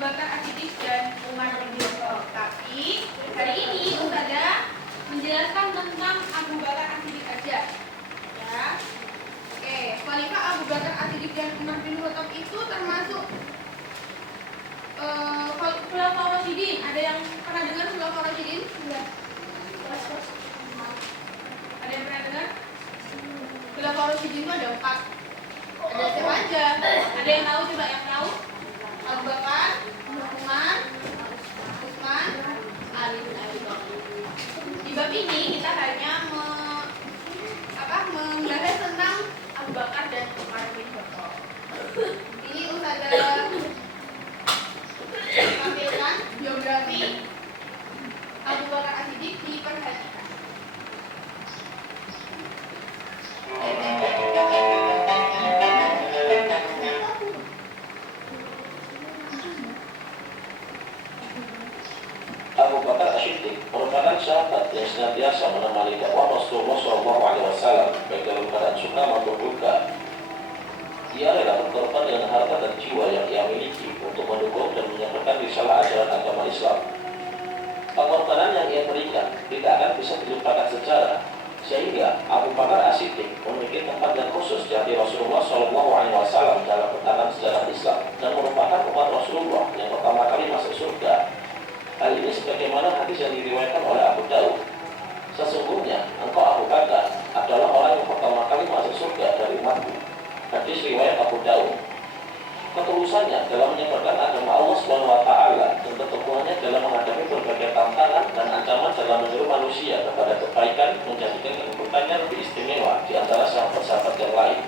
Bakar As-Siddiq dan Umar bin Khattab. Tapi hari ini Ustazah menjelaskan tentang Abu Bakar As-Siddiq aja. Ya. Oke, Khalifah Abu Bakar As-Siddiq dan Umar bin Khattab itu termasuk Khulafaur Rasyidin. Ada yang pernah dengar Khulafaur Rasyidin? Enggak. Ada yang pernah dengar? Khulafaur Rasyidin itu ada 4. Ada siapa aja? Ada yang tahu? Coba yang tahu? Abu Bakar, Umar, Utsman, Ali bin Abi Thalib. Di bab ini kita hanya membahas tentang Abu Bakar dan Umar bin Khattab. Ini Ustazah tampilkan biografi Abu Bakar As-Siddiq, diperhatikan. Abu Bakar As-Siddiq merupakan sahabat yang senantiasa menemani dakwah Rasulullah SAW baik dalam keadaan suka maupun duka. Ia rela berkorban dengan harta dan jiwa yang ia miliki untuk mendukung dan menyampaikan risalah ajaran agama Islam. Pengorbanan yang ia berikan tidak akan bisa dilupakan sejarah, sehingga Abu Bakar As-Siddiq memiliki tempat yang khusus di hati Rasulullah SAW dalam petanan sejarah Islam dan merupakan umat Rasulullah yang pertama kali masuk surga. Hal ini sebagaimana hadis yang diriwayatkan oleh Abu Daud. Sesungguhnya engkau Abu Bakar adalah orang yang pertama kali masuk surga dari umatku. Hadis riwayat Abu Daud. Ketulusannya dalam menyebarkan agama Allah SWT dan keteguhannya dalam menghadapi berbagai tantangan dan ancaman dalam menyuruh manusia kepada kebaikan menjadikan kedudukannya lebih istimewa di antara sahabat-sahabat yang lain.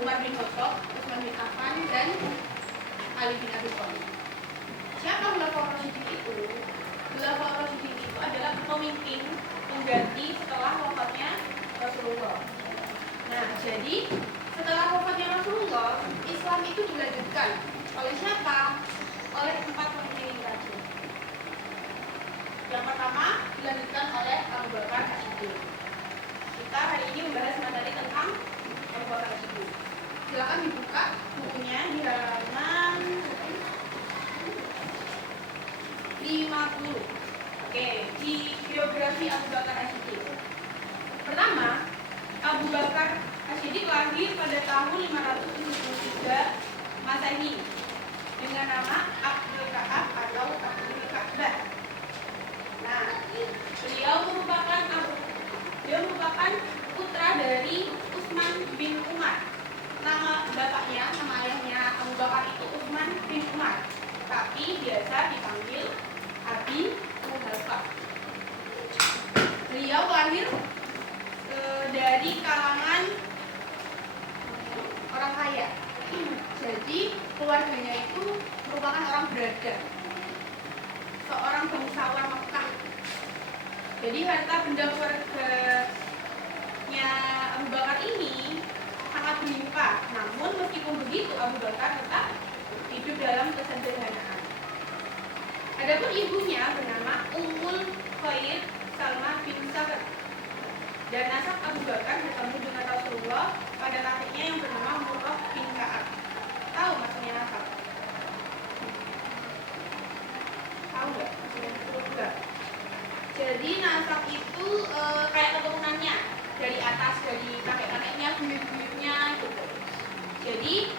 Umar bin Khattab, Utsman bin Affan, dan Ali bin Abi Thalib. Siapa Khulafaur Rasyidin itu? Khulafaur Rasyidin itu adalah pemimpin pengganti setelah wafatnya Rasulullah. Nah, jadi setelah wafatnya Rasulullah, Islam itu dilanjutkan oleh siapa? Oleh 4 pemimpin ini tadi. Yang pertama dilanjutkan oleh Abu Bakar As-Siddiq. Kita hari ini membahas materi tentang Abu Bakar As-Siddiq. Silakan dibuka bukunya di halaman 50. Oke, di biografi Abu Bakar As-Siddiq. Pertama, Abu Bakar As-Siddiq lahir pada tahun 573 Masehi dengan nama Abdul Ka'ab atau Abdul Ka'bah. Nah, beliau merupakan putra dari Utsman bin Umar. Nama bapaknya, nama ayahnya Abu Bakar itu Utsman bin Umar, tapi biasa dipanggil Abi Kuhafa. Beliau lahir dari kalangan orang kaya. Jadi keluarganya itu merupakan orang berada, seorang bangsawan Mekah. Jadi harta benda keluarganya Abu Bakar ini sangat berlimpah. Namun meskipun begitu, Abu Bakar tetap hidup dalam kesederhanaan. Adapun ibunya bernama Ummul Khair Salma bin Sakar. Dan nasab Abu Bakar bertemu dengan Rasulullah pada kakeknya yang bernama Murrah bin Ka'ab. Tahu maksudnya nasab? Tahu nggak? Enggak. Jadi nasab itu kayak keturunannya dari atas, dari kakek-kakeknya, buyut-buyutnya gitu. Jadi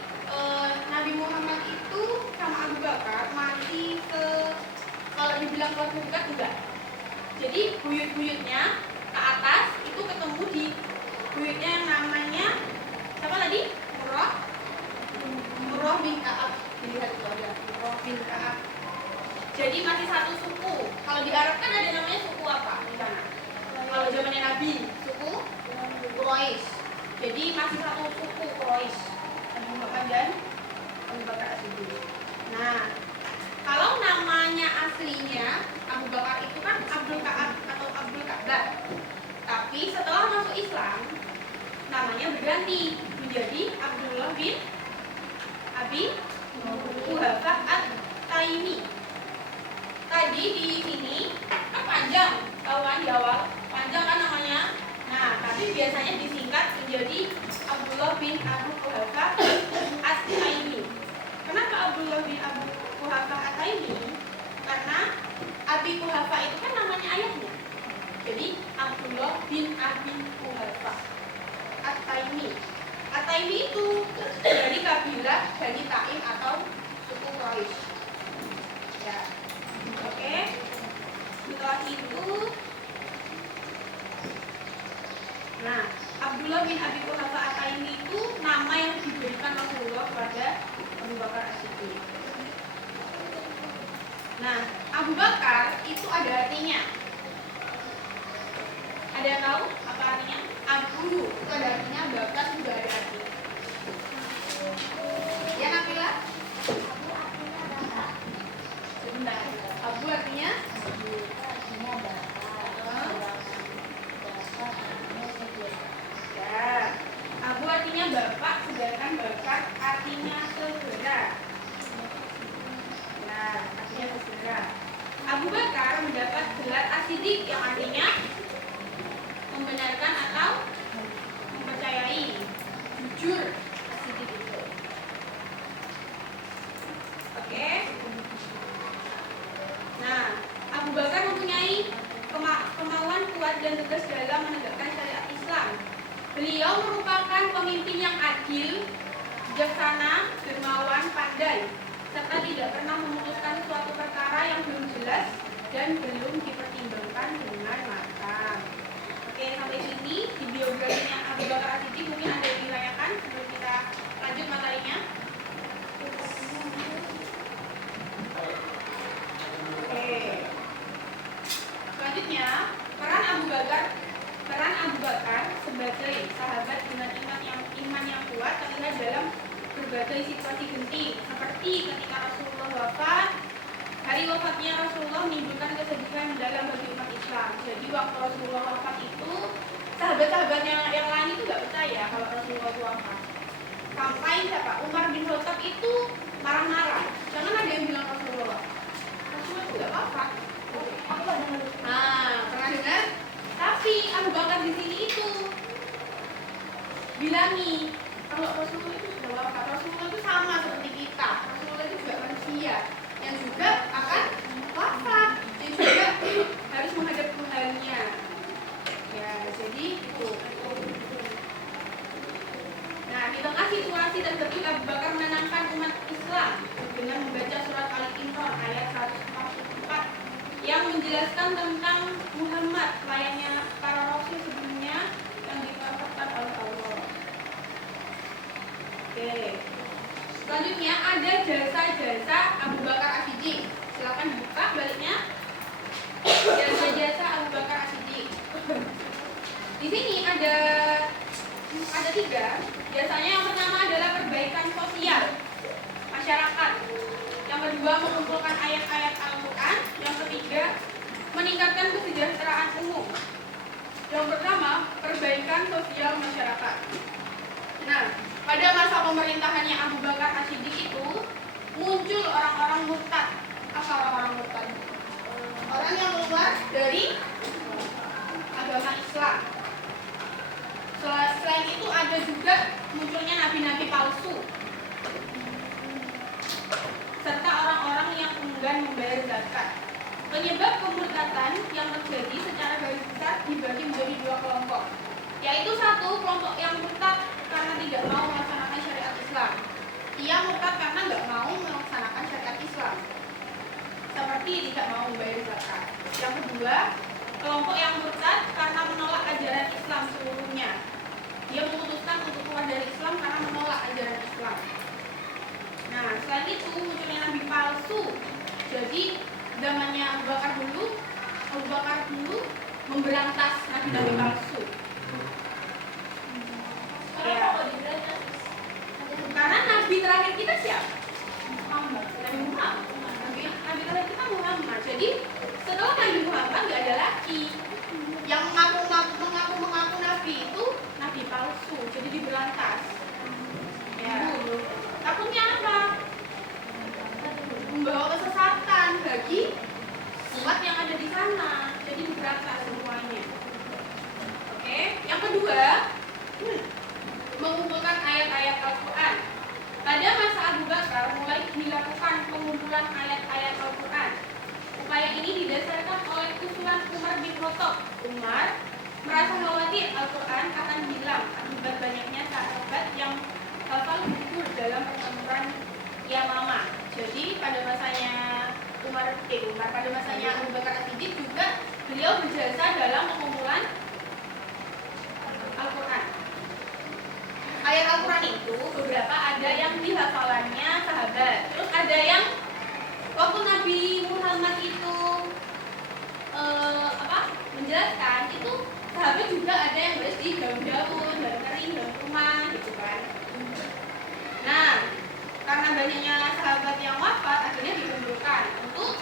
Nabi Muhammad itu sama Abu Bakar masih kalau dibilang keluarga dekat enggak. Jadi buyut-buyutnya ke atas itu ketemu di buyutnya yang namanya siapa tadi? Murrah bin Ka'ab. Dilihat itu ada Murrah bin Ka'ab. Jadi masih satu suku. Kalau di Arab kan ada namanya suku apa di sana? Kalau zamannya Nabi ganti menjadi Abdullah bin Abi Quhafah At-Taimi. Tadi di sini kan panjang, tahu kan di awal panjang kan namanya. Nah, tapi biasanya disingkat menjadi Abdullah bin Abu Quhafah At-Taimi. Kenapa Abdullah bin Abu Quhafah At-Taimi? Karena Abi Quhafah itu kan namanya ayahnya. Jadi Abdullah bin Abi Quhafah At-Taimi. At-Taimi itu dari kabilah Bani Taim atau suku Quraisy. Ya. Oke. Setelah itu, nah, Abdullah bin Abi Quhafah At-Taimi itu nama yang diberikan Rasulullah kepada Abu Bakar As-Siddiq. Nah, Abu Bakar itu ada artinya. Ada yang tahu apa artinya? Abu itu ada artinya, Bakar juga ada artinya. Ya, Nabila? Sebentar. Abu artinya? Ya. Abu artinya bapak, sedangkan Bakar artinya segera. Nah, artinya segera. Abu Bakar mendapat gelar As-Siddiq yang artinya membenarkan atau mempercayai, jujur. As-Siddiq itu. Oke. Nah, Abu Bakar mempunyai kemauan kuat dan tegas dalam menegakkan syariat Islam. Beliau merupakan pemimpin yang adil, bijaksana, dermawan, pandai, serta tidak pernah memutuskan suatu perkara yang belum jelas dan belum dipertimbangkan dengan matang. Oke, sampai sini di biografinya Abu Bakar As-Siddiq mungkin ada yang ditanyakan sebelum kita lanjut materinya. Oke. Selanjutnya, peran Abu Bakar sebagai sahabat dengan iman yang kuat terlihat dalam berbagai situasi genting, seperti ketika Rasulullah wafat. Hari wafatnya Rasulullah menimbulkan kesedihan dalam bagi umat Islam. Jadi waktu Rasulullah wafat itu, sahabat-sahabat yang lain itu nggak percaya kalau Rasulullah itu wafat. Sampai siapa? Umar bin Khattab itu marah-marah. Jangan ada yang bilang Rasulullah itu nggak wafat. Nah, pernah dengar? Tapi Abu Bakar di sini itu bilangi kalau Rasulullah itu sudah wafat. Rasulullah itu sama seperti kita. Rasulullah itu juga manusia yang juga akan wafat, dan juga harus menghadap Tuhannya. Ya, jadi itu. Nah, di tengah situasi tersebut Abu Bakar menenangkan umat Islam dengan membaca surat Al-Imran ayat 144 yang menjelaskan tentang Muhammad, pelayannya para rasul sebelumnya yang diperintahkan oleh Allah. Oke. Selanjutnya ada jasa-jasa Abu Bakar As-Siddiq. Silakan dibuka baliknya. Jasa-jasa Abu Bakar As-Siddiq. Di sini ada 3. Biasanya yang pertama adalah perbaikan sosial masyarakat. Yang kedua mengumpulkan ayat-ayat Al-Quran. Yang ketiga meningkatkan kesejahteraan umum. Yang pertama perbaikan sosial masyarakat. Nah, pada masa pemerintahannya Abu Bakar As-Siddiq itu muncul orang-orang murtad. Apa orang-orang murtad? Orang yang keluar dari agama Islam. Selain itu ada juga munculnya nabi-nabi palsu, serta orang-orang yang enggan membayar zakat. Penyebab kemurtatan yang terjadi secara garis besar dibagi menjadi 2 kelompok, yaitu 1 kelompok yang murtad karena tidak mau melaksanakan syariat Islam. Ia murtad karena nggak mau melaksanakan syariat Islam, seperti tidak mau membayar zakat. Yang kedua, kelompok yang murtad karena menolak ajaran Islam seluruhnya. Dia memutuskan untuk keluar dari Islam karena menolak ajaran Islam. Nah, selain itu munculnya nabi palsu. Jadi zamannya Abu Bakar dulu memberantas nabi-nabi palsu. Ya. Karena nabi terakhir kita siapa? Muhammad. Nabi Muhammad. Nabi terakhir kita Muhammad. Jadi setelah Nabi Muhammad nggak ada lagi yang mengaku nabi itu nabi palsu. jadi diberantas. Ya. Takutnya apa? Membawa kesesatan bagi umat yang ada di sana, jadi diberantas semuanya. Oke, yang kedua, mengumpulkan ayat-ayat Al-Quran. Pada masa Abu Bakar mulai dilakukan pengumpulan ayat-ayat Al-Quran. Upaya ini didasarkan oleh usulan Umar bin Khattab. Umar merasa khawatir Al-Quran akan hilang akibat banyaknya sahabat yang hafal gugur dalam pertempuran Yamamah. Jadi pada masanya pada masanya Abu Bakar As-Siddiq juga beliau berjasa dalam pengumpulan Al-Quran. Ayat Al-Quran itu beberapa ada yang dihafalannya sahabat, terus ada yang waktu Nabi Muhammad itu menjelaskan itu sahabat juga ada yang nulis di daun-daun, daun kering, daun rumah gitu kan. Nah, karena banyaknya sahabat yang wafat akhirnya dikumpulkan untuk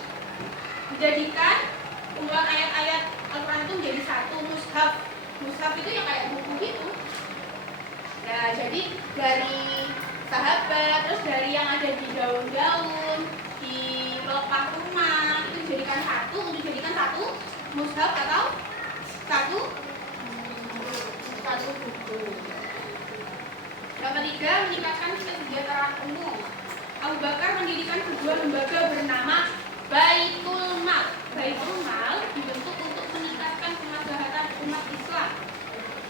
menjadikan kumpulan ayat-ayat Al-Quran itu menjadi satu mushaf. Mushaf itu yang kayak buku gitu. Nah, jadi dari sahabat, terus dari yang ada di daun-daun, di pelepah rumah, itu dijadikan satu untuk dijadikan satu mushaf atau satu buku. Yang ketiga, meningkatkan kesejahteraan umum. Abu Bakar mendirikan sebuah lembaga bernama Baitul Mal. Baitul Mal dibentuk untuk meningkatkan kemaslahatan umat Islam.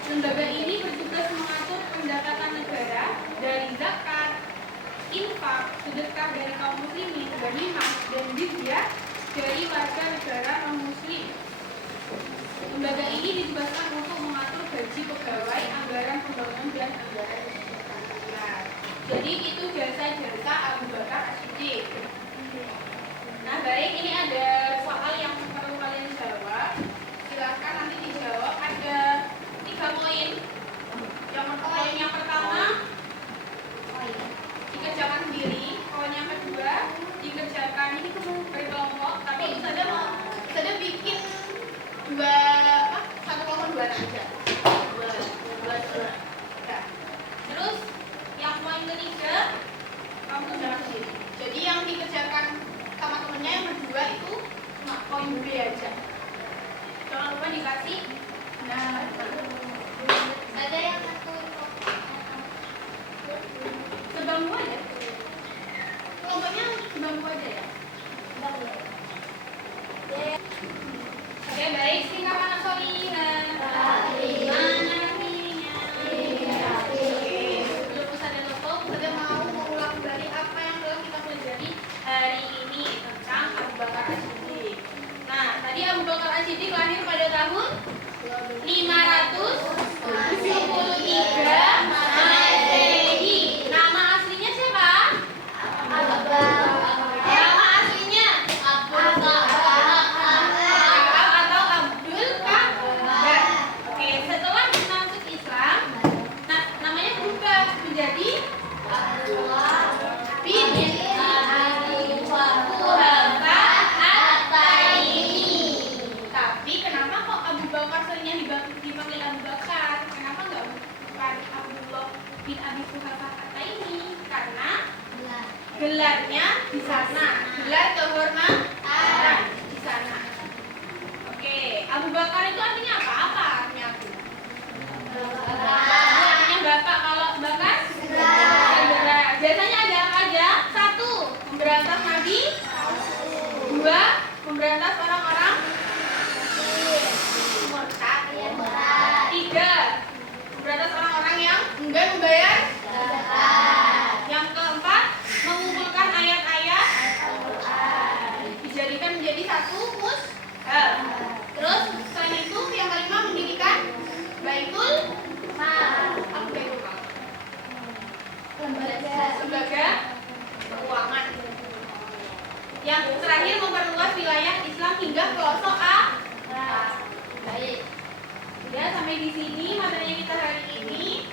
Lembaga ini bertugas mengatur pendapatan negara dari zakat, infak, sedekah dari kaum muslimin, ghanimah, dan jizyah dari warga negara non-muslim. Lembaga ini ditugaskan untuk mengatur gaji pegawai, anggaran pembangunan, dan anggaran kesehatan. Jadi itu jasa-jasa Abu Bakar As-Siddiq. Nah, baik, ini ada soal yang perlu kalian jawab. Silakan nanti dijawab. Ada 3 poin. Poin yang pertama dikerjakan sendiri. Poin yang kedua dikerjakan ini berkelompok. Tapi saja bikin satu kelompok 2 aja. Dua. Ya. Terus yang poin ketiga kamu kerjakan sendiri. Jadi yang dikerjakan sama temennya yang berdua itu cuma poin B aja. Jangan lupa dikasih. Nah, ada yang satu sebangku aja. Kelompoknya sebangku aja ya. Oke, baik. Singkat mana Solihah? Mana Rafinya? Sebelum Ustazah tutup, Ustazah mau mengulang kembali apa yang telah kita pelajari hari ini tentang Abu Bakar As-Siddiq. Nah, tadi Abu Bakar As-Siddiq lahir pada tahun 573 Masehi. Nama aslinya siapa? Nama aslinya Abdul Qabar. Oke, setelah masuk Islam, namanya berubah menjadi Abdullah bin Abi Quhafa At-Taimi. Tapi kenapa kok Abu Bakar seringnya dipanggil Abu Bakar? Kenapa nggak bukan Abdullah bin Abi Quhafa At-Taimi? Karena gelarnya di sana, gelar kehormatan di sana. Oke, Abu Bakar itu artinya apa? Apa artinya Abu? Artinya bapak. Kalau bakar? Segera. Biasanya ada apa aja? 1, memberantas Nabi. 2, memberantas orang-orang murtad. 3, memberantas orang-orang yang enggan membayar zakat. Yang keempat, mengumpulkan ayat-ayat dijadikan menjadi satu mushaf. Terus selain itu yang kelima mendirikan Baitul Mal. Apa Baitul Mal? Lembaga keuangan. Yang terakhir memperluas wilayah Islam hingga pelosok Arab. Baik. Ya, sampai di sini materi kita hari ini.